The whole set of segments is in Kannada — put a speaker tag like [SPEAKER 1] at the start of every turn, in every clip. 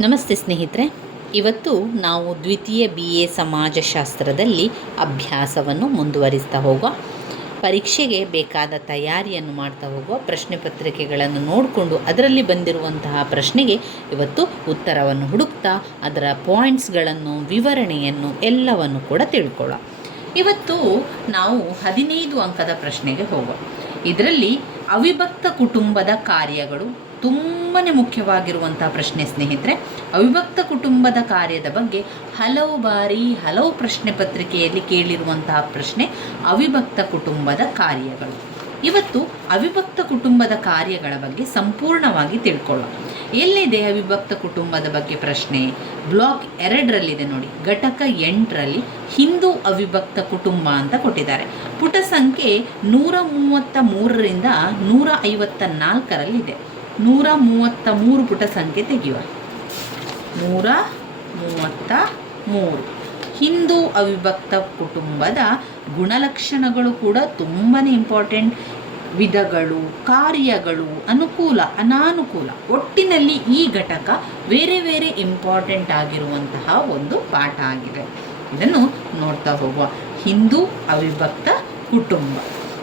[SPEAKER 1] ನಮಸ್ತೆ ಸ್ನೇಹಿತರೆ. ಇವತ್ತು ನಾವು ದ್ವಿತೀಯ ಬಿ ಎ ಸಮಾಜಶಾಸ್ತ್ರದಲ್ಲಿ ಅಭ್ಯಾಸವನ್ನು ಮುಂದುವರಿಸ್ತಾ ಹೋಗುವ, ಪರೀಕ್ಷೆಗೆ ಬೇಕಾದ ತಯಾರಿಯನ್ನು ಮಾಡ್ತಾ ಹೋಗುವ ಪ್ರಶ್ನೆ ಪತ್ರಿಕೆಗಳನ್ನು ನೋಡಿಕೊಂಡು ಅದರಲ್ಲಿ ಬಂದಿರುವಂತಹ ಪ್ರಶ್ನೆಗೆ ಇವತ್ತು ಉತ್ತರವನ್ನು ಹುಡುಕ್ತಾ, ಅದರ ಪಾಯಿಂಟ್ಸ್ಗಳನ್ನು, ವಿವರಣೆಯನ್ನು ಎಲ್ಲವನ್ನು ಕೂಡ ತಿಳ್ಕೊಳ್ಳೋ ಇವತ್ತು ನಾವು ಹದಿನೈದು ಅಂಕದ ಪ್ರಶ್ನೆಗೆ ಹೋಗುವ. ಇದರಲ್ಲಿ ಅವಿಭಕ್ತ ಕುಟುಂಬದ ಕಾರ್ಯಗಳು ತುಂಬಾ ಮುಖ್ಯವಾಗಿರುವಂಥ ಪ್ರಶ್ನೆ ಸ್ನೇಹಿತರೆ, ಅವಿಭಕ್ತ ಕುಟುಂಬದ ಕಾರ್ಯದ ಬಗ್ಗೆ ಹಲವು ಬಾರಿ ಹಲವು ಪ್ರಶ್ನೆ ಪತ್ರಿಕೆಯಲ್ಲಿ ಕೇಳಿರುವಂತಹ ಪ್ರಶ್ನೆ ಅವಿಭಕ್ತ ಕುಟುಂಬದ ಕಾರ್ಯಗಳು. ಇವತ್ತು ಅವಿಭಕ್ತ ಕುಟುಂಬದ ಕಾರ್ಯಗಳ ಬಗ್ಗೆ ಸಂಪೂರ್ಣವಾಗಿ ತಿಳ್ಕೊಳ್ಳೋಣ. ಎಲ್ಲಿದೆ ಅವಿಭಕ್ತ ಕುಟುಂಬದ ಬಗ್ಗೆ ಪ್ರಶ್ನೆ? ಬ್ಲಾಕ್ ಎರಡರಲ್ಲಿದೆ ನೋಡಿ. ಘಟಕ ಎಂಟರಲ್ಲಿ ಹಿಂದೂ ಅವಿಭಕ್ತ ಕುಟುಂಬ ಅಂತ ಕೊಟ್ಟಿದ್ದಾರೆ. ಪುಟ ಸಂಖ್ಯೆ ನೂರ ಮೂವತ್ತ ಮೂರರಿಂದ ನೂರ ಐವತ್ತ ನಾಲ್ಕರಲ್ಲಿದೆ. ನೂರ ಮೂವತ್ತ ಮೂರು ಪುಟ ಸಂಖ್ಯೆ ತೆಗೆಯುವ. ನೂರ ಮೂವತ್ತ ಮೂರು ಹಿಂದೂ ಅವಿಭಕ್ತ ಕುಟುಂಬದ ಗುಣಲಕ್ಷಣಗಳು ಕೂಡ ತುಂಬಾ ಇಂಪಾರ್ಟೆಂಟ್ ವಿಧಗಳು, ಕಾರ್ಯಗಳು, ಅನುಕೂಲ, ಅನಾನುಕೂಲ. ಒಟ್ಟಿನಲ್ಲಿ ಈ ಘಟಕ ಬೇರೆ ಬೇರೆ ಇಂಪಾರ್ಟೆಂಟ್ ಆಗಿರುವಂತಹ ಒಂದು ಪಾಠ ಆಗಿದೆ. ಇದನ್ನು ನೋಡ್ತಾ ಹೋಗುವ. ಹಿಂದೂ ಅವಿಭಕ್ತ ಕುಟುಂಬ.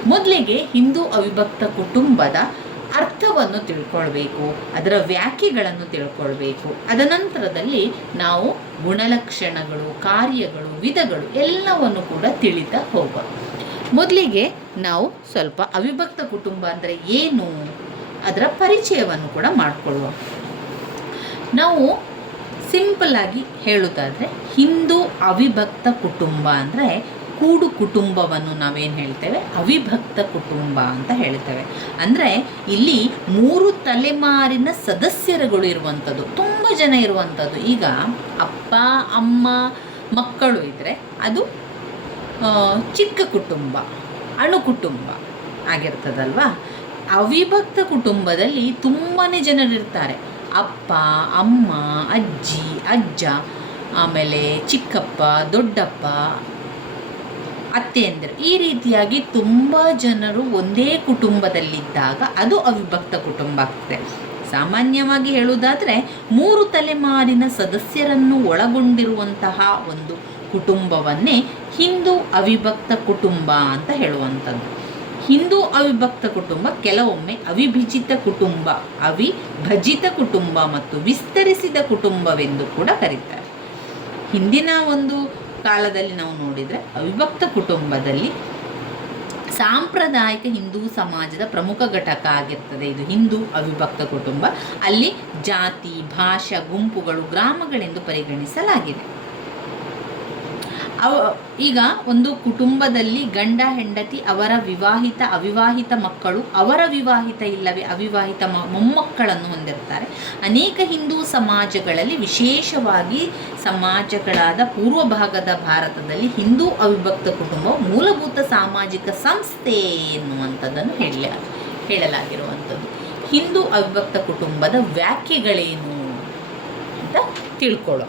[SPEAKER 1] ಮೊದಲಿಗೆ ಹಿಂದೂ ಅವಿಭಕ್ತ ಕುಟುಂಬದ ಅರ್ಥವನ್ನು ತಿಳ್ಕೊಳ್ಬೇಕು, ಅದರ ವ್ಯಾಖ್ಯೆಗಳನ್ನು ತಿಳ್ಕೊಳ್ಬೇಕು. ಅದನಂತರದಲ್ಲಿ ನಾವು ಗುಣಲಕ್ಷಣಗಳು, ಕಾರ್ಯಗಳು, ವಿಧಗಳು ಎಲ್ಲವನ್ನು ಕೂಡ ತಿಳಿತಾ ಹೋಗೋಣ ಮೊದಲಿಗೆ ನಾವು ಸ್ವಲ್ಪ ಅವಿಭಕ್ತ ಕುಟುಂಬ ಅಂದರೆ ಏನು ಅದರ ಪರಿಚಯವನ್ನು ಕೂಡ ಮಾಡಿಕೊಳ್ಳುವ. ನಾವು ಸಿಂಪಲ್ ಆಗಿ ಹೇಳುವುದಾದರೆ ಹಿಂದೂ ಅವಿಭಕ್ತ ಕುಟುಂಬ ಅಂದರೆ ಕೂಡು ಕುಟುಂಬವನ್ನು ನಾವೇನು ಹೇಳ್ತೇವೆ? ಅವಿಭಕ್ತ ಕುಟುಂಬ ಅಂತ ಹೇಳ್ತೇವೆ. ಅಂದರೆ ಇಲ್ಲಿ ಮೂರು ತಲೆಮಾರಿನ ಸದಸ್ಯರುಗಳು ಇರುವಂಥದ್ದು ತುಂಬ ಜನ ಇರುವಂಥದ್ದು ಈಗ ಅಪ್ಪ, ಅಮ್ಮ, ಮಕ್ಕಳು ಇದ್ದರೆ ಅದು ಚಿಕ್ಕ ಕುಟುಂಬ ಅಣು ಕುಟುಂಬ ಆಗಿರ್ತದಲ್ವಾ? ಅವಿಭಕ್ತ ಕುಟುಂಬದಲ್ಲಿ ತುಂಬಾ ಜನರಿರ್ತಾರೆ ಅಪ್ಪ, ಅಮ್ಮ, ಅಜ್ಜಿ, ಅಜ್ಜ, ಆಮೇಲೆ ಚಿಕ್ಕಪ್ಪ, ದೊಡ್ಡಪ್ಪ ಅತ್ತೆಯಂದಿರು ಈ ರೀತಿಯಾಗಿ ತುಂಬ ಜನರು ಒಂದೇ ಕುಟುಂಬದಲ್ಲಿದ್ದಾಗ ಅದು ಅವಿಭಕ್ತ ಕುಟುಂಬ ಆಗ್ತದೆ. ಸಾಮಾನ್ಯವಾಗಿ ಹೇಳುವುದಾದರೆ ಮೂರು ತಲೆಮಾರಿನ ಸದಸ್ಯರನ್ನು ಒಳಗೊಂಡಿರುವಂತಹ ಒಂದು ಕುಟುಂಬವನ್ನೇ ಹಿಂದೂ ಅವಿಭಕ್ತ ಕುಟುಂಬ ಅಂತ ಹೇಳುವಂಥದ್ದು. ಹಿಂದೂ ಅವಿಭಕ್ತ ಕುಟುಂಬ ಕೆಲವೊಮ್ಮೆ ಅವಿಭಿಜಿತ ಕುಟುಂಬ, ಅವಿಭಜಿತ ಕುಟುಂಬ ಮತ್ತು ವಿಸ್ತರಿಸಿದ ಕುಟುಂಬವೆಂದು ಕೂಡ ಕರೀತಾರೆ. ಹಿಂದಿನ ಒಂದು ಕಾಲದಲ್ಲಿ ನಾವು ನೋಡಿದರೆ ಅವಿಭಕ್ತ ಕುಟುಂಬದಲ್ಲಿ ಸಾಂಪ್ರದಾಯಿಕ ಹಿಂದೂ ಸಮಾಜದ ಪ್ರಮುಖ ಘಟಕ ಆಗಿರ್ತದೆ. ಇದು ಹಿಂದೂ ಅವಿಭಕ್ತ ಕುಟುಂಬ. ಅಲ್ಲಿ ಜಾತಿ, ಭಾಷಾ, ಗುಂಪುಗಳು, ಗ್ರಾಮಗಳೆಂದು ಪರಿಗಣಿಸಲಾಗಿದೆ. ಅವ, ಈಗ ಒಂದು ಕುಟುಂಬದಲ್ಲಿ ಗಂಡ, ಹೆಂಡತಿ, ಅವರ ವಿವಾಹಿತ, ಅವಿವಾಹಿತ ಮಕ್ಕಳು, ಅವರ ವಿವಾಹಿತ ಇಲ್ಲವೇ ಅವಿವಾಹಿತ ಮೊಮ್ಮಕ್ಕಳನ್ನು ಹೊಂದಿರ್ತಾರೆ ಅನೇಕ ಹಿಂದೂ ಸಮಾಜಗಳಲ್ಲಿ ವಿಶೇಷವಾಗಿ ಸಮಾಜಗಳಾದ ಪೂರ್ವ ಭಾಗದ ಭಾರತದಲ್ಲಿ ಹಿಂದೂ ಅವಿಭಕ್ತ ಕುಟುಂಬವು ಮೂಲಭೂತ ಸಾಮಾಜಿಕ ಸಂಸ್ಥೆ ಎನ್ನುವಂಥದ್ದನ್ನು ಹೇಳ ಹೇಳಲಾಗಿರುವಂಥದ್ದು. ಹಿಂದೂ ಅವಿಭಕ್ತ ಕುಟುಂಬದ ವ್ಯಾಖ್ಯೆಗಳೇನು ಅಂತ ತಿಳ್ಕೊಳ್ಳೋ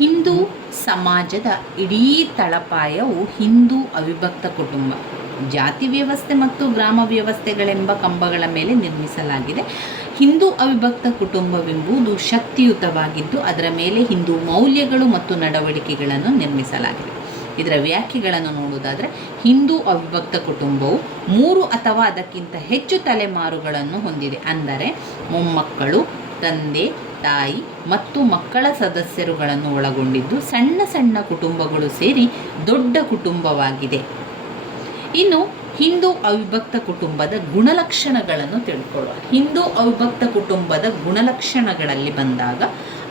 [SPEAKER 1] ಹಿಂದೂ ಸಮಾಜದ ಇಡೀ ತಳಪಾಯವು ಹಿಂದೂ ಅವಿಭಕ್ತ ಕುಟುಂಬ. ಜಾತಿ ವ್ಯವಸ್ಥೆ ಮತ್ತು ಗ್ರಾಮ ವ್ಯವಸ್ಥೆಗಳೆಂಬ ಕಂಬಗಳ ಮೇಲೆ ನಿರ್ಮಿಸಲಾಗಿದೆ. ಹಿಂದೂ ಅವಿಭಕ್ತ ಕುಟುಂಬವೆಂಬುದು ಶಕ್ತಿಯುತವಾಗಿದ್ದು, ಅದರ ಮೇಲೆ ಹಿಂದೂ ಮೌಲ್ಯಗಳು ಮತ್ತು ನಡವಳಿಕೆಗಳನ್ನು ನಿರ್ಮಿಸಲಾಗಿದೆ. ಇದರ ವ್ಯಾಖ್ಯೆಗಳನ್ನು ನೋಡುವುದಾದರೆ, ಹಿಂದೂ ಅವಿಭಕ್ತ ಕುಟುಂಬವು ಮೂರು ಅಥವಾ ಅದಕ್ಕಿಂತ ಹೆಚ್ಚು ತಲೆಮಾರುಗಳನ್ನು ಹೊಂದಿದೆ. ಅಂದರೆ ಮೊಮ್ಮಕ್ಕಳು, ತಂದೆ ತಾಯಿ ಮತ್ತು ಮಕ್ಕಳ ಸದಸ್ಯರುಗಳನ್ನು ಒಳಗೊಂಡಿದ್ದು ಸಣ್ಣ ಸಣ್ಣ ಕುಟುಂಬಗಳು ಸೇರಿ ದೊಡ್ಡ ಕುಟುಂಬವಾಗಿದೆ. ಇನ್ನು ಹಿಂದೂ ಅವಿಭಕ್ತ ಕುಟುಂಬದ ಗುಣಲಕ್ಷಣಗಳನ್ನು ತಿಳ್ಕೊಳ್ಳುವ ಹಿಂದೂ ಅವಿಭಕ್ತ ಕುಟುಂಬದ ಗುಣಲಕ್ಷಣಗಳಲ್ಲಿ ಬಂದಾಗ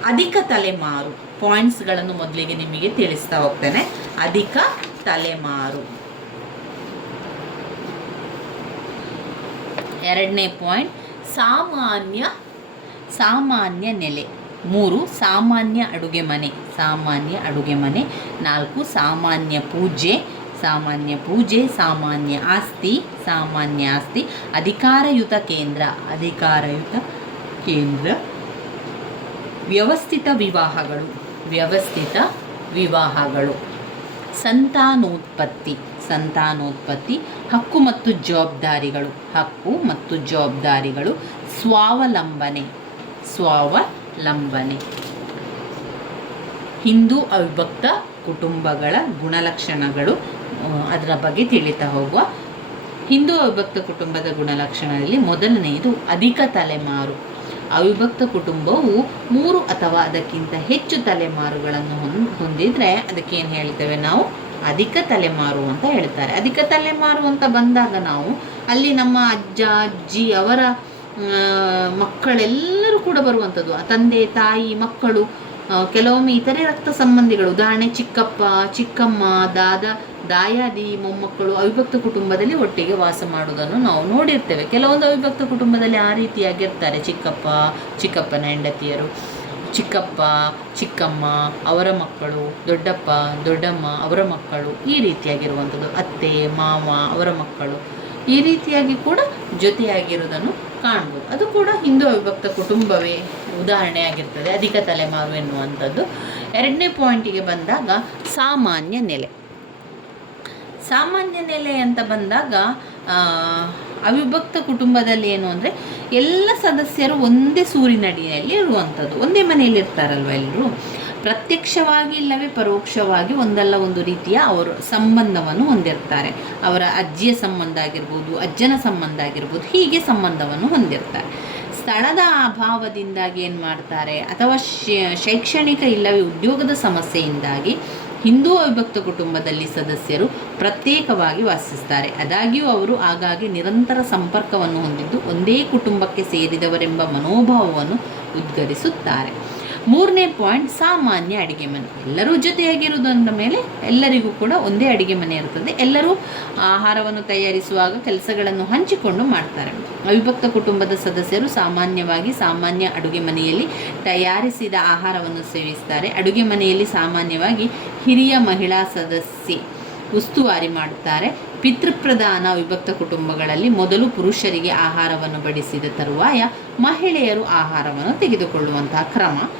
[SPEAKER 1] ಅಧಿಕ ತಲೆಮಾರು ಪಾಯಿಂಟ್ಸ್ಗಳನ್ನು ಮೊದಲಿಗೆ ನಿಮಗೆ ತಿಳಿಸ್ತಾ ಹೋಗ್ತೇನೆ. ಅಧಿಕ ತಲೆಮಾರು. ಎರಡನೇ ಪಾಯಿಂಟ್, ಸಾಮಾನ್ಯ ಸಾಮಾನ್ಯ ನೆಲೆ. ಮೂರು, ಸಾಮಾನ್ಯ ಅಡುಗೆ ಮನೆ. ಸಾಮಾನ್ಯ ಅಡುಗೆ ಮನೆ. ನಾಲ್ಕು, ಸಾಮಾನ್ಯ ಪೂಜೆ. ಸಾಮಾನ್ಯ ಪೂಜೆ, ಸಾಮಾನ್ಯ ಆಸ್ತಿ ಸಾಮಾನ್ಯ ಆಸ್ತಿ. ಅಧಿಕಾರಯುತ ಕೇಂದ್ರ. ಅಧಿಕಾರಯುತ ಕೇಂದ್ರ. ವ್ಯವಸ್ಥಿತ ವಿವಾಹಗಳು. ವ್ಯವಸ್ಥಿತ ವಿವಾಹಗಳು. ಸಂತಾನೋತ್ಪತ್ತಿ. ಸಂತಾನೋತ್ಪತ್ತಿ. ಹಕ್ಕು ಮತ್ತು ಜವಾಬ್ದಾರಿಗಳು. ಹಕ್ಕು ಮತ್ತು ಜವಾಬ್ದಾರಿಗಳು. ಸ್ವಾವಲಂಬನೆ. ಸ್ವಾವಲಂಬನೆ ಹಿಂದೂ ಅವಿಭಕ್ತ ಕುಟುಂಬಗಳ ಗುಣಲಕ್ಷಣಗಳು ಅದರ ಬಗ್ಗೆ ತಿಳಿತಾ ಹೋಗುವ. ಹಿಂದೂ ಅವಿಭಕ್ತ ಕುಟುಂಬದ ಗುಣಲಕ್ಷಣದಲ್ಲಿ ಮೊದಲನೆಯದು ಅಧಿಕ ತಲೆಮಾರು. ಅವಿಭಕ್ತ ಕುಟುಂಬವು ಮೂರು ಅಥವಾ ಅದಕ್ಕಿಂತ ಹೆಚ್ಚು ತಲೆಮಾರುಗಳನ್ನು ಹೊಂದ್ ಹೊಂದಿದ್ರೆ ಅದಕ್ಕೆ ಏನು ಹೇಳ್ತೇವೆ ನಾವು? ಅಧಿಕ ತಲೆಮಾರು ಅಂತ ಹೇಳ್ತಾರೆ. ಅಧಿಕ ತಲೆಮಾರು ಅಂತ ಬಂದಾಗ ನಾವು ಅಲ್ಲಿ ನಮ್ಮ ಅಜ್ಜ, ಅಜ್ಜಿ ಅವರ ಮಕ್ಕಳೆಲ್ಲರೂ ಕೂಡ ಬರುವಂಥದ್ದು. ಆ ತಂದೆ, ತಾಯಿ, ಮಕ್ಕಳು ಕೆಲವೊಮ್ಮೆ ಇತರೆ ರಕ್ತ ಸಂಬಂಧಿಗಳು ಉದಾಹರಣೆ ಚಿಕ್ಕಪ್ಪ, ಚಿಕ್ಕಮ್ಮ, ದಾದ, ದಾಯಾದಿ, ಮೊಮ್ಮಕ್ಕಳು, ಅವಿಭಕ್ತ ಕುಟುಂಬದಲ್ಲಿ ಒಟ್ಟಿಗೆ ವಾಸ ಮಾಡುವುದನ್ನು ನಾವು ನೋಡಿರ್ತೇವೆ. ಕೆಲವೊಂದು ಅವಿಭಕ್ತ ಕುಟುಂಬದಲ್ಲಿ ಆ ರೀತಿಯಾಗಿರ್ತಾರೆ. ಚಿಕ್ಕಪ್ಪ, ಚಿಕ್ಕಪ್ಪನ ಹೆಂಡತಿಯರು, ಚಿಕ್ಕಪ್ಪ, ಚಿಕ್ಕಮ್ಮ, ಅವರ ಮಕ್ಕಳು, ದೊಡ್ಡಪ್ಪ, ದೊಡ್ಡಮ್ಮ, ಅವರ ಮಕ್ಕಳು ಈ ರೀತಿಯಾಗಿರುವಂಥದ್ದು. ಅತ್ತೆ, ಮಾವ, ಅವರ ಮಕ್ಕಳು. ಈ ರೀತಿಯಾಗಿ ಕೂಡ ಜೊತೆಯಾಗಿರುವುದನ್ನು ಕಾಣ್ಬೋದು. ಅದು ಕೂಡ ಹಿಂದೂ ಅವಿಭಕ್ತ ಕುಟುಂಬವೇ ಉದಾಹರಣೆ ಆಗಿರ್ತದೆ. ಅಧಿಕ ತಲೆಮಾರು ಎನ್ನುವಂಥದ್ದು. ಎರಡನೇ ಪಾಯಿಂಟಿಗೆ ಬಂದಾಗ ಸಾಮಾನ್ಯ ನೆಲೆ. ಸಾಮಾನ್ಯ ನೆಲೆ ಅಂತ ಬಂದಾಗ ಅವಿಭಕ್ತ ಕುಟುಂಬದಲ್ಲಿ ಏನು ಅಂದರೆ ಎಲ್ಲ ಸದಸ್ಯರು ಒಂದೇ ಸೂರಿನಡಿಯಲ್ಲಿ ಇರುವಂಥದ್ದು. ಒಂದೇ ಮನೆಯಲ್ಲಿ ಇರ್ತಾರಲ್ವ ಎಲ್ಲರೂ ಪ್ರತ್ಯಕ್ಷವಾಗಿ ಇಲ್ಲವೇ ಪರೋಕ್ಷವಾಗಿ ಒಂದಲ್ಲ ಒಂದು ರೀತಿಯ ಅವರು ಸಂಬಂಧವನ್ನು ಹೊಂದಿರ್ತಾರೆ. ಅವರ ಅಜ್ಜಿಯ ಸಂಬಂಧ ಆಗಿರ್ಬೋದು, ಅಜ್ಜನ ಸಂಬಂಧ ಆಗಿರ್ಬೋದು, ಹೀಗೆ ಸಂಬಂಧವನ್ನು ಹೊಂದಿರ್ತಾರೆ. ಸ್ಥಳದ ಅಭಾವದಿಂದಾಗಿ ಏನು ಮಾಡ್ತಾರೆ? ಅಥವಾ ಶೈಕ್ಷಣಿಕ ಇಲ್ಲವೇ ಉದ್ಯೋಗದ ಸಮಸ್ಯೆಯಿಂದಾಗಿ ಹಿಂದೂ ಅವಿಭಕ್ತ ಕುಟುಂಬದಲ್ಲಿ ಸದಸ್ಯರು ಪ್ರತ್ಯೇಕವಾಗಿ ವಾಸಿಸ್ತಾರೆ. ಅದಾಗಿಯೂ ಅವರು ಆಗಾಗ್ಗೆ ನಿರಂತರ ಸಂಪರ್ಕವನ್ನು ಹೊಂದಿದ್ದು ಒಂದೇ ಕುಟುಂಬಕ್ಕೆ ಸೇರಿದವರೆಂಬ ಮನೋಭಾವವನ್ನು ಉದ್ಗರಿಸುತ್ತಾರೆ. ಮೂರನೇ ಪಾಯಿಂಟ್, ಸಾಮಾನ್ಯ ಅಡುಗೆ ಮನೆ. ಎಲ್ಲರೂ ಜೊತೆಯಾಗಿರುವುದರ ಮೇಲೆ ಎಲ್ಲರಿಗೂ ಕೂಡ ಒಂದೇ ಅಡುಗೆ ಮನೆ ಇರುತ್ತದೆ. ಎಲ್ಲರೂ ಆಹಾರವನ್ನು ತಯಾರಿಸುವಾಗ ಕೆಲಸಗಳನ್ನು ಹಂಚಿಕೊಂಡು ಮಾಡ್ತಾರೆ. ಅವಿಭಕ್ತ ಕುಟುಂಬದ ಸದಸ್ಯರು ಸಾಮಾನ್ಯವಾಗಿ ಸಾಮಾನ್ಯ ಅಡುಗೆ ಮನೆಯಲ್ಲಿ ತಯಾರಿಸಿದ ಆಹಾರವನ್ನು ಸೇವಿಸ್ತಾರೆ. ಅಡುಗೆ ಮನೆಯಲ್ಲಿ ಸಾಮಾನ್ಯವಾಗಿ ಹಿರಿಯ ಮಹಿಳಾ ಸದಸ್ಯೆ ಉಸ್ತುವಾರಿ ಮಾಡುತ್ತಾರೆ. ಪಿತೃಪ್ರಧಾನ ವಿಭಕ್ತ ಕುಟುಂಬಗಳಲ್ಲಿ ಮೊದಲು ಪುರುಷರಿಗೆ ಆಹಾರವನ್ನು ಬಡಿಸಿದ ತರುವಾಯ ಮಹಿಳೆಯರು ಆಹಾರವನ್ನು ತೆಗೆದುಕೊಳ್ಳುವಂತಹ ಕ್ರಮ.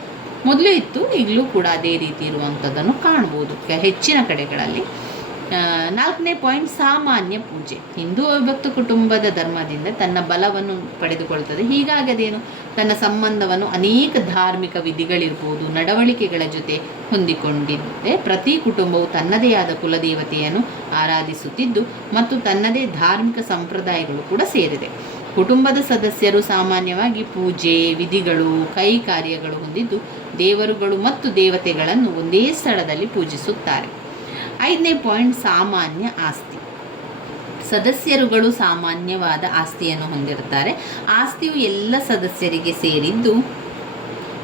[SPEAKER 1] ಮೊದಲು ಇತ್ತು ಈಗಲೂ ಕೂಡ ಅದೇ ರೀತಿ ಇರುವಂಥದ್ದನ್ನು ಕಾಣ್ಬೋದು. ಹೆಚ್ಚಿನ ಕಡೆಗಳಲ್ಲಿ. ನಾಲ್ಕನೇ ಪಾಯಿಂಟ್, ಸಾಮಾನ್ಯ ಪೂಜೆ. ಹಿಂದೂ ಅವಿಭಕ್ತ ಕುಟುಂಬದ ಧರ್ಮದಿಂದ ತನ್ನ ಬಲವನ್ನು ಪಡೆದುಕೊಳ್ತದೆ. ಹೀಗಾಗಿ ಅದೇನು? ತನ್ನ ಸಂಬಂಧವನ್ನು ಅನೇಕ ಧಾರ್ಮಿಕ ವಿಧಿಗಳಿರ್ಬೋದು, ನಡವಳಿಕೆಗಳ ಜೊತೆ ಹೊಂದಿಕೊಂಡಿದ್ದೆ. ಪ್ರತಿ ಕುಟುಂಬವು ತನ್ನದೇ ಆದ ಕುಲದೇವತೆಯನ್ನು ಆರಾಧಿಸುತ್ತಿದ್ದು ಮತ್ತು ತನ್ನದೇ ಧಾರ್ಮಿಕ ಸಂಪ್ರದಾಯಗಳು ಕೂಡ ಸೇರಿದೆ. ಕುಟುಂಬದ ಸದಸ್ಯರು ಸಾಮಾನ್ಯವಾಗಿ ಪೂಜೆ, ವಿಧಿಗಳು ಕೈ ಕಾರ್ಯಗಳು ಹೊಂದಿದ್ದು ದೇವರುಗಳು ಮತ್ತು ದೇವತೆಗಳನ್ನು ಒಂದೇ ಸ್ಥಳದಲ್ಲಿ ಪೂಜಿಸುತ್ತಾರೆ. ಐದನೇ ಪಾಯಿಂಟ್, ಸಾಮಾನ್ಯ ಆಸ್ತಿ. ಸದಸ್ಯರುಗಳು ಸಾಮಾನ್ಯವಾದ ಆಸ್ತಿಯನ್ನು ಹೊಂದಿರುತ್ತಾರೆ. ಆಸ್ತಿಯು ಎಲ್ಲ ಸದಸ್ಯರಿಗೆ ಸೇರಿದ್ದು,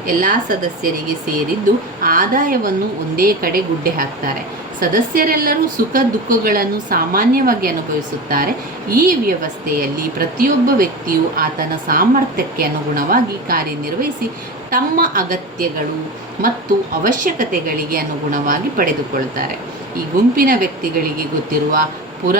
[SPEAKER 1] ಎಲ್ಲ ಸದಸ್ಯರಿಗೆ ಸೇರಿದ್ದು ಆದಾಯವನ್ನು ಒಂದೇ ಕಡೆ ಗುಡ್ಡೆ ಹಾಕ್ತಾರೆ. ಸದಸ್ಯರೆಲ್ಲರೂ ಸುಖ ದುಃಖಗಳನ್ನು ಸಾಮಾನ್ಯವಾಗಿ ಅನುಭವಿಸುತ್ತಾರೆ. ಈ ವ್ಯವಸ್ಥೆಯಲ್ಲಿ ಪ್ರತಿಯೊಬ್ಬ ವ್ಯಕ್ತಿಯು ಆತನ ಸಾಮರ್ಥ್ಯಕ್ಕೆ ಅನುಗುಣವಾಗಿ ಕಾರ್ಯನಿರ್ವಹಿಸಿ ತಮ್ಮ ಅಗತ್ಯಗಳು ಮತ್ತು ಅವಶ್ಯಕತೆಗಳಿಗೆ ಅನುಗುಣವಾಗಿ ಪಡೆದುಕೊಳ್ತಾರೆ. ಈ ಗುಂಪಿನ ವ್ಯಕ್ತಿಗಳಿಗೆ ಗೊತ್ತಿರುವ ಪುರ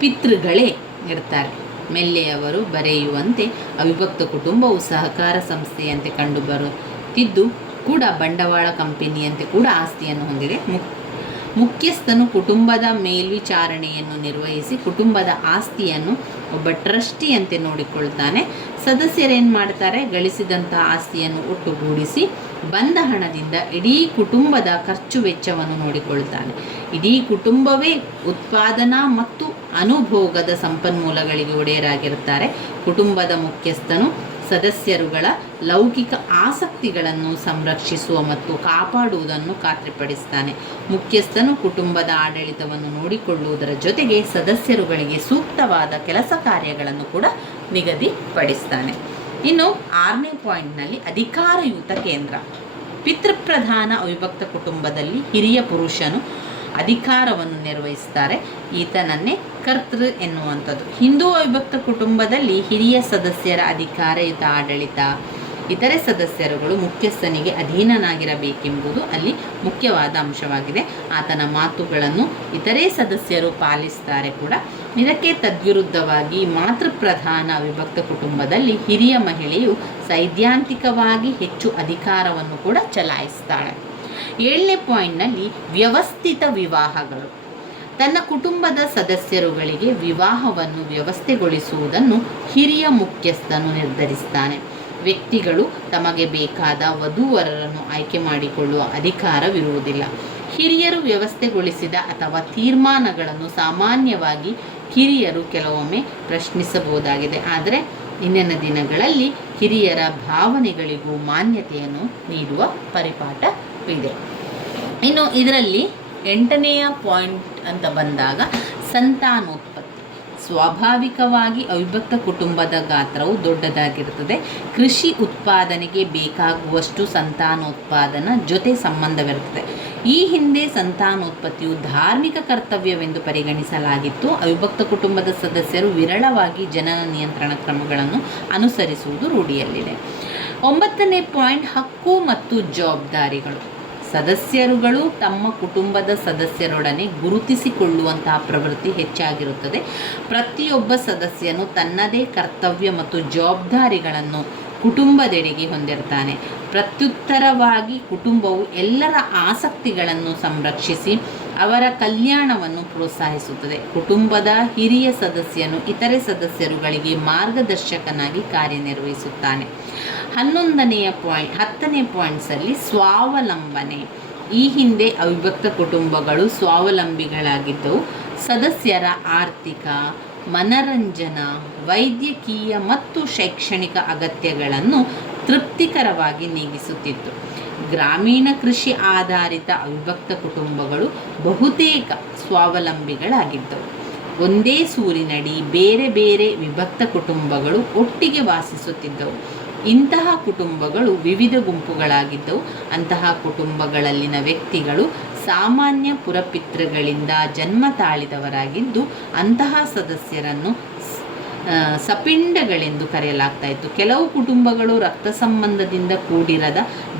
[SPEAKER 1] ಪಿತೃಗಳೇ ಇರ್ತಾರೆ. ಮೆಲ್ಲೆಯವರು ಬರೆಯುವಂತೆ ಅವಿಭಕ್ತ ಕುಟುಂಬವು ಸಹಕಾರ ಸಂಸ್ಥೆಯಂತೆ ಕಂಡುಬರುತ್ತಿದ್ದು ಕೂಡ ಬಂಡವಾಳ ಕಂಪನಿಯಂತೆ ಕೂಡ ಆಸ್ತಿಯನ್ನು ಹೊಂದಿದೆ. ಮುಖ್ಯಸ್ಥನು ಕುಟುಂಬದ ಮೇಲ್ವಿಚಾರಣೆಯನ್ನು ನಿರ್ವಹಿಸಿ ಕುಟುಂಬದ ಆಸ್ತಿಯನ್ನು ಒಬ್ಬ ಟ್ರಸ್ಟಿಯಂತೆ ನೋಡಿಕೊಳ್ತಾನೆ. ಸದಸ್ಯರೇನು ಮಾಡ್ತಾರೆ? ಗಳಿಸಿದಂತಹ ಆಸ್ತಿಯನ್ನು ಒಟ್ಟುಗೂಡಿಸಿ ಬಂದ ಹಣದಿಂದ ಇಡೀ ಕುಟುಂಬದ ಖರ್ಚು ವೆಚ್ಚವನ್ನು ನೋಡಿಕೊಳ್ತಾನೆ ಇಡೀ ಕುಟುಂಬವೇ ಉತ್ಪಾದನಾ ಮತ್ತು ಅನುಭೋಗದ ಸಂಪನ್ಮೂಲಗಳಿಗೆ ಒಡೆಯರಾಗಿರುತ್ತಾರೆ. ಕುಟುಂಬದ ಮುಖ್ಯಸ್ಥನು ಸದಸ್ಯರುಗಳ ಲೌಕಿಕ ಆಸಕ್ತಿಗಳನ್ನು ಸಂರಕ್ಷಿಸುವ ಮತ್ತು ಕಾಪಾಡುವುದನ್ನು ಖಾತ್ರಿಪಡಿಸ್ತಾನೆ. ಮುಖ್ಯಸ್ಥನು ಕುಟುಂಬದ ಆಡಳಿತವನ್ನು ನೋಡಿಕೊಳ್ಳುವುದರ ಜೊತೆಗೆ ಸದಸ್ಯರುಗಳಿಗೆ ಸೂಕ್ತವಾದ ಕೆಲಸ ಕಾರ್ಯಗಳನ್ನು ಕೂಡ ನಿಗದಿಪಡಿಸ್ತಾನೆ. ಇನ್ನು ಆರನೇ ಪಾಯಿಂಟ್ನಲ್ಲಿ ಅಧಿಕಾರಯುತ ಕೇಂದ್ರ. ಪಿತೃಪ್ರಧಾನ ಅವಿಭಕ್ತ ಕುಟುಂಬದಲ್ಲಿ ಹಿರಿಯ ಪುರುಷನು ಅಧಿಕಾರವನ್ನು ನಿರ್ವಹಿಸ್ತಾರೆ. ಈತನನ್ನೇ ಕರ್ತೃ ಎನ್ನುವಂಥದ್ದು. ಹಿಂದೂ ಅವಿಭಕ್ತ ಕುಟುಂಬದಲ್ಲಿ ಹಿರಿಯ ಸದಸ್ಯರ ಅಧಿಕಾರಯುತ ಆಡಳಿತ, ಇತರೆ ಸದಸ್ಯರುಗಳು ಮುಖ್ಯಸ್ಥನಿಗೆ ಅಧೀನನಾಗಿರಬೇಕೆಂಬುದು ಅಲ್ಲಿ ಮುಖ್ಯವಾದ ಅಂಶವಾಗಿದೆ. ಆತನ ಮಾತುಗಳನ್ನು ಇತರೆ ಸದಸ್ಯರು ಪಾಲಿಸ್ತಾರೆ ಕೂಡ. ಇದಕ್ಕೆ ತದ್ವಿರುದ್ಧವಾಗಿ ಮಾತೃಪ್ರಧಾನ ವಿಭಕ್ತ ಕುಟುಂಬದಲ್ಲಿ ಹಿರಿಯ ಮಹಿಳೆಯು ಸೈದ್ಧಾಂತಿಕವಾಗಿ ಹೆಚ್ಚು ಅಧಿಕಾರವನ್ನು ಕೂಡ ಚಲಾಯಿಸ್ತಾಳೆ. ಏಳನೇ ಪಾಯಿಂಟ್ನಲ್ಲಿ ವ್ಯವಸ್ಥಿತ ವಿವಾಹಗಳು. ತನ್ನ ಕುಟುಂಬದ ಸದಸ್ಯರುಗಳಿಗೆ ವಿವಾಹವನ್ನು ವ್ಯವಸ್ಥೆಗೊಳಿಸುವುದನ್ನು ಹಿರಿಯ ಮುಖ್ಯಸ್ಥನು ನಿರ್ಧರಿಸ್ತಾನೆ. ವ್ಯಕ್ತಿಗಳು ತಮಗೆ ಬೇಕಾದ ವಧುವರರನ್ನು ಆಯ್ಕೆ ಮಾಡಿಕೊಳ್ಳುವ ಅಧಿಕಾರವಿರುವುದಿಲ್ಲ. ಹಿರಿಯರು ವ್ಯವಸ್ಥೆಗೊಳಿಸಿದ ಅಥವಾ ತೀರ್ಮಾನಗಳನ್ನು ಸಾಮಾನ್ಯವಾಗಿ ಹಿರಿಯರು ಕೆಲವೊಮ್ಮೆ ಪ್ರಶ್ನಿಸಬಹುದಾಗಿದೆ. ಆದರೆ ಇಂದಿನ ದಿನಗಳಲ್ಲಿ ಹಿರಿಯರ ಭಾವನೆಗಳಿಗೂ ಮಾನ್ಯತೆಯನ್ನು ನೀಡುವ ಪರಿಪಾಠವಿದೆ. ಇನ್ನು ಇದರಲ್ಲಿ ಎಂಟನೆಯ ಪಾಯಿಂಟ್ ಅಂತ ಬಂದಾಗ ಸಂತಾನೋತ್ಪತ್ತಿ. ಸ್ವಾಭಾವಿಕವಾಗಿ ಅವಿಭಕ್ತ ಕುಟುಂಬದ ಗಾತ್ರವು ದೊಡ್ಡದಾಗಿರುತ್ತದೆ. ಕೃಷಿ ಉತ್ಪಾದನೆಗೆ ಬೇಕಾಗುವಷ್ಟು ಸಂತಾನೋತ್ಪಾದನ ಜೊತೆ ಸಂಬಂಧವಿರುತ್ತದೆ. ಈ ಹಿಂದೆ ಸಂತಾನೋತ್ಪತ್ತಿಯು ಧಾರ್ಮಿಕ ಕರ್ತವ್ಯವೆಂದು ಪರಿಗಣಿಸಲಾಗಿತ್ತು. ಅವಿಭಕ್ತ ಕುಟುಂಬದ ಸದಸ್ಯರು ವಿರಳವಾಗಿ ಜನನ ನಿಯಂತ್ರಣ ಕ್ರಮಗಳನ್ನು ಅನುಸರಿಸುವುದು ರೂಢಿಯಲ್ಲಿದೆ. ಒಂಬತ್ತನೇ ಪಾಯಿಂಟ್, ಹಕ್ಕು ಮತ್ತು ಜವಾಬ್ದಾರಿಗಳು. ಸದಸ್ಯರುಗಳು ತಮ್ಮ ಕುಟುಂಬದ ಸದಸ್ಯರೊಡನೆ ಗುರುತಿಸಿಕೊಳ್ಳುವಂತಹ ಪ್ರವೃತ್ತಿ ಹೆಚ್ಚಾಗಿರುತ್ತದೆ. ಪ್ರತಿಯೊಬ್ಬ ಸದಸ್ಯನು ತನ್ನದೇ ಕರ್ತವ್ಯ ಮತ್ತು ಜವಾಬ್ದಾರಿಗಳನ್ನು ಕುಟುಂಬದೆಡೆಗೆ ಹೊಂದಿರ್ತಾನೆ. ಪ್ರತ್ಯುತ್ತರವಾಗಿ ಕುಟುಂಬವು ಎಲ್ಲರ ಆಸಕ್ತಿಗಳನ್ನು ಸಂರಕ್ಷಿಸಿ ಅವರ ಕಲ್ಯಾಣವನ್ನು ಪ್ರೋತ್ಸಾಹಿಸುತ್ತದೆ. ಕುಟುಂಬದ ಹಿರಿಯ ಸದಸ್ಯನು ಇತರೆ ಸದಸ್ಯರುಗಳಿಗೆ ಮಾರ್ಗದರ್ಶಕನಾಗಿ ಕಾರ್ಯನಿರ್ವಹಿಸುತ್ತಾನೆ. ಹನ್ನೊಂದನೆಯ ಪಾಯಿಂಟ್, ಹತ್ತನೇ ಪಾಯಿಂಟ್ಸಲ್ಲಿ ಸ್ವಾವಲಂಬನೆ. ಈ ಹಿಂದೆ ಅವಿಭಕ್ತ ಕುಟುಂಬಗಳು ಸ್ವಾವಲಂಬಿಗಳಾಗಿದ್ದವು. ಸದಸ್ಯರ ಆರ್ಥಿಕ ಮನರಂಜನಾ, ವೈದ್ಯಕೀಯ ಮತ್ತು ಶೈಕ್ಷಣಿಕ ಅಗತ್ಯಗಳನ್ನು ತೃಪ್ತಿಕರವಾಗಿ ನೀಗಿಸುತ್ತಿತ್ತು. ಗ್ರಾಮೀಣ ಕೃಷಿ ಆಧಾರಿತ ಅವಿಭಕ್ತ ಕುಟುಂಬಗಳು ಬಹುತೇಕ ಸ್ವಾವಲಂಬಿಗಳಾಗಿದ್ದವು. ಒಂದೇ ಸೂರಿನಡಿ ಬೇರೆ ಬೇರೆ ವಿಭಕ್ತ ಕುಟುಂಬಗಳು ಒಟ್ಟಿಗೆ ವಾಸಿಸುತ್ತಿದ್ದವು. ಇಂತಹ ಕುಟುಂಬಗಳು ವಿವಿಧ ಗುಂಪುಗಳಾಗಿದ್ದವು. ಅಂತಹ ಕುಟುಂಬಗಳಲ್ಲಿನ ವ್ಯಕ್ತಿಗಳು ಸಾಮಾನ್ಯ ಪುರಪಿತೃಗಳಿಂದ ಜನ್ಮ ತಾಳಿದವರಾಗಿದ್ದು ಅಂತಹ ಸದಸ್ಯರನ್ನು ಸಪಿಂಡಗಳೆಂದು ಕರೆಯಲಾಗ್ತಾ ಇತ್ತು. ಕೆಲವು ಕುಟುಂಬಗಳು ರಕ್ತ ಸಂಬಂಧದಿಂದ ಕೂಡಿರದ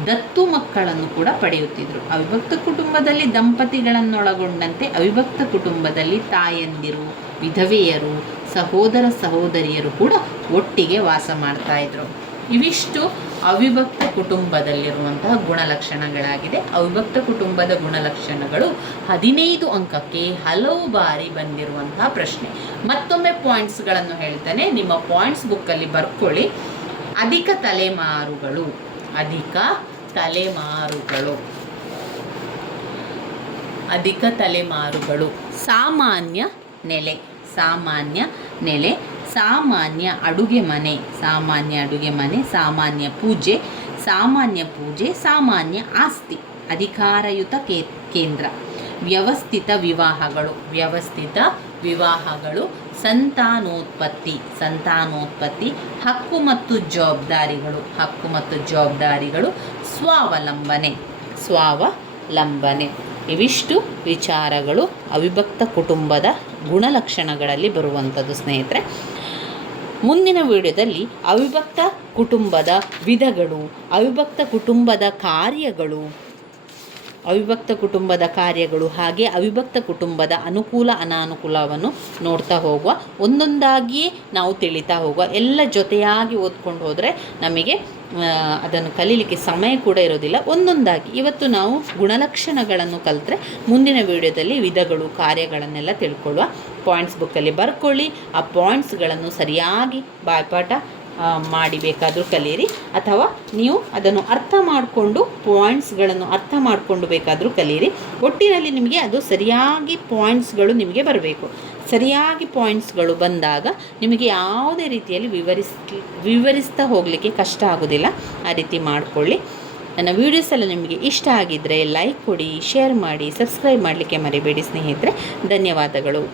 [SPEAKER 1] ದತ್ತು ಮಕ್ಕಳನ್ನು ಕೂಡ ಪಡೆಯುತ್ತಿದ್ದರು ಅವಿಭಕ್ತ ಕುಟುಂಬದಲ್ಲಿ ದಂಪತಿಗಳನ್ನೊಳಗೊಂಡಂತೆ ಅವಿಭಕ್ತ ಕುಟುಂಬದಲ್ಲಿ ತಾಯಂದಿರು, ವಿಧವೆಯರು, ಸಹೋದರ ಸಹೋದರಿಯರು ಕೂಡ ಒಟ್ಟಿಗೆ ವಾಸ ಮಾಡ್ತಾ ಇದ್ರು. ಇವಿಷ್ಟು ಅವಿಭಕ್ತ ಕುಟುಂಬದಲ್ಲಿರುವಂತಹ ಗುಣಲಕ್ಷಣಗಳಾಗಿದೆ. ಅವಿಭಕ್ತ ಕುಟುಂಬದ ಗುಣಲಕ್ಷಣಗಳು ಹದಿನೈದು ಅಂಕಕ್ಕೆ ಹಲವು ಬಾರಿ ಬಂದಿರುವಂತಹ ಪ್ರಶ್ನೆ. ಮತ್ತೊಮ್ಮೆ ಪಾಯಿಂಟ್ಸ್ಗಳನ್ನು ಹೇಳ್ತಾನೆ. ನಿಮ್ಮ ಪಾಯಿಂಟ್ಸ್ ಬುಕ್ಕಲ್ಲಿ ಬರ್ಕೊಳ್ಳಿ. ಅಧಿಕ ತಲೆಮಾರುಗಳು. ಅಧಿಕ ತಲೆಮಾರುಗಳು. ಅಧಿಕ ತಲೆಮಾರುಗಳು. ಸಾಮಾನ್ಯ ನೆಲೆ. ಸಾಮಾನ್ಯ ನೆಲೆ. ಸಾಮಾನ್ಯ ಅಡುಗೆ ಮನೆ, ಸಾಮಾನ್ಯ ಅಡುಗೆ ಮನೆ, ಸಾಮಾನ್ಯ ಪೂಜೆ ಸಾಮಾನ್ಯ ಪೂಜೆ, ಸಾಮಾನ್ಯ ಆಸ್ತಿ, ಅಧಿಕಾರಯುತ ಕೇ, ಕೇಂದ್ರ. ವ್ಯವಸ್ಥಿತ ವಿವಾಹಗಳು ವ್ಯವಸ್ಥಿತ ವಿವಾಹಗಳು, ಸಂತಾನೋತ್ಪತ್ತಿ ಸಂತಾನೋತ್ಪತ್ತಿ, ಹಕ್ಕು ಮತ್ತು ಜವಾಬ್ದಾರಿಗಳು, ಹಕ್ಕು ಮತ್ತು ಜವಾಬ್ದಾರಿಗಳು, ಸ್ವಾವಲಂಬನೆ ಸ್ವಾವಲಂಬನೆ. ಇವಿಷ್ಟು ವಿಚಾರಗಳು ಅವಿಭಕ್ತ ಕುಟುಂಬದ ಗುಣಲಕ್ಷಣಗಳಲ್ಲಿ ಬರುವಂಥದ್ದು ಸ್ನೇಹಿತರೆ. ಮುಂದಿನ ವಿಡಿಯೋದಲ್ಲಿ ಅವಿಭಕ್ತ ಕುಟುಂಬದ ವಿಧಗಳು, ಅವಿಭಕ್ತ ಕುಟುಂಬದ ಕಾರ್ಯಗಳು, ಅವಿಭಕ್ತ ಕುಟುಂಬದ ಕಾರ್ಯಗಳು ಹಾಗೆ ಅವಿಭಕ್ತ ಕುಟುಂಬದ ಅನುಕೂಲ, ಅನಾನುಕೂಲವನ್ನು ನೋಡ್ತಾ ಹೋಗುವ, ಒಂದೊಂದಾಗಿಯೇ ನಾವು ತಿಳಿತಾ ಹೋಗುವ, ಎಲ್ಲ ಜೊತೆಯಾಗಿ ಓದ್ಕೊಂಡು ಹೋದರೆ ನಮಗೆ ಅದನ್ನು ಕಲೀಲಿಕ್ಕೆ ಸಮಯ ಕೂಡ ಇರೋದಿಲ್ಲ. ಒಂದೊಂದಾಗಿ ಇವತ್ತು ನಾವು ಗುಣಲಕ್ಷಣಗಳನ್ನು ಕಲಿತ್ರೆ ಮುಂದಿನ ವಿಡಿಯೋದಲ್ಲಿ ವಿಧಗಳು, ಕಾರ್ಯಗಳನ್ನೆಲ್ಲ ತಿಳ್ಕೊಳ್ಳುವ ಪಾಯಿಂಟ್ಸ್ ಬುಕ್ಕಲ್ಲಿ ಬರ್ಕೊಳ್ಳಿ. ಆ ಪಾಯಿಂಟ್ಸ್ಗಳನ್ನು ಸರಿಯಾಗಿ ಬಾಯ್ಪಾಠ ಮಾಡಿ ಬೇಕಾದರೂ ಕಲಿಯಿರಿ. ಅಥವಾ ನೀವು ಅದನ್ನು ಅರ್ಥ ಮಾಡಿಕೊಂಡು ಪಾಯಿಂಟ್ಸ್ಗಳನ್ನು ಅರ್ಥ ಮಾಡಿಕೊಂಡು ಬೇಕಾದರೂ ಕಲಿಯಿರಿ. ಒಟ್ಟಿನಲ್ಲಿ ನಿಮಗೆ ಅದು ಸರಿಯಾಗಿ ಪಾಯಿಂಟ್ಸ್ಗಳು ನಿಮಗೆ ಬರಬೇಕು. ಸರಿಯಾಗಿ ಪಾಯಿಂಟ್ಸ್ಗಳು ಬಂದಾಗ ನಿಮಗೆ ಯಾವುದೇ ರೀತಿಯಲ್ಲಿ ವಿವರಿಸ್, ವಿವರಿಸ್ತಾ ಹೋಗಲಿಕ್ಕೆ ಕಷ್ಟ ಆಗೋದಿಲ್ಲ ಆ ರೀತಿ ಮಾಡಿಕೊಳ್ಳಿ. ನನ್ನ ವೀಡಿಯೋಸ್ ಎಲ್ಲ ನಿಮಗೆ ಇಷ್ಟ ಆಗಿದ್ದರೆ ಲೈಕ್ ಕೊಡಿ ಶೇರ್ ಮಾಡಿ ಸಬ್ಸ್ಕ್ರೈಬ್ ಮಾಡಲಿಕ್ಕೆ ಮರಿಬೇಡಿ ಸ್ನೇಹಿತರೆ. ಧನ್ಯವಾದಗಳು.